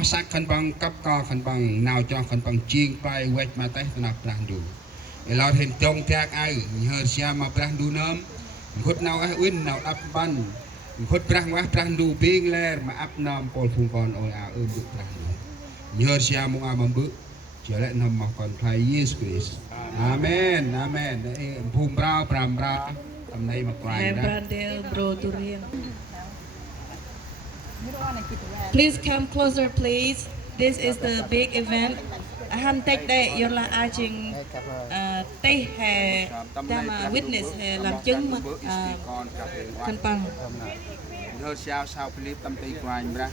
sắc khăn bằng cấp co khăn bằng nào cho khăn bằng chiên play quét mà tay nạp lang đủเราเห็นตรงแทกไอ้เฮอร์เซียมาปรางดูน้ำคนnào ai win nào đắp banคนปรางว่าปรางดูปิงแลมาอัพน้ำปอลฟุงกอนโอ้ยอาบุปรางดูเฮอร์เซียมุงอาบัมบุเจริญนำมาก่อนไทยยิสคริสอาเมนอาเมนภูมิราปรามราทำในมาไกลนะ Please come closer, please. This is the big event. Han tech đây, yêu là ai chừng tây hè, ta mà witness hè làm chứng mà khăn bằng. Hơ sao sao Philip tâm tây quay ra,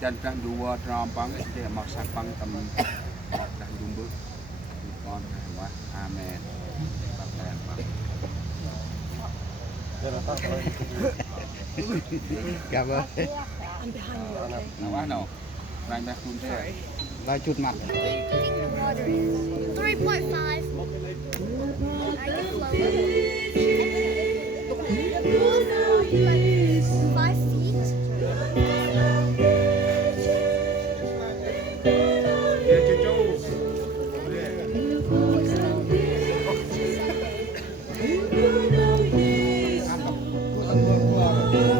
chân trang đua tròn bằng để mặc sắc bằng tâm đang dùng bước con quá, amen. Cảm ơn. Nào nào, đang đặt luôn xe. Vài chút mặt. 3.5. Hãy subscribe cho kênh Ghiền Mì Gõ để không bỏ lỡ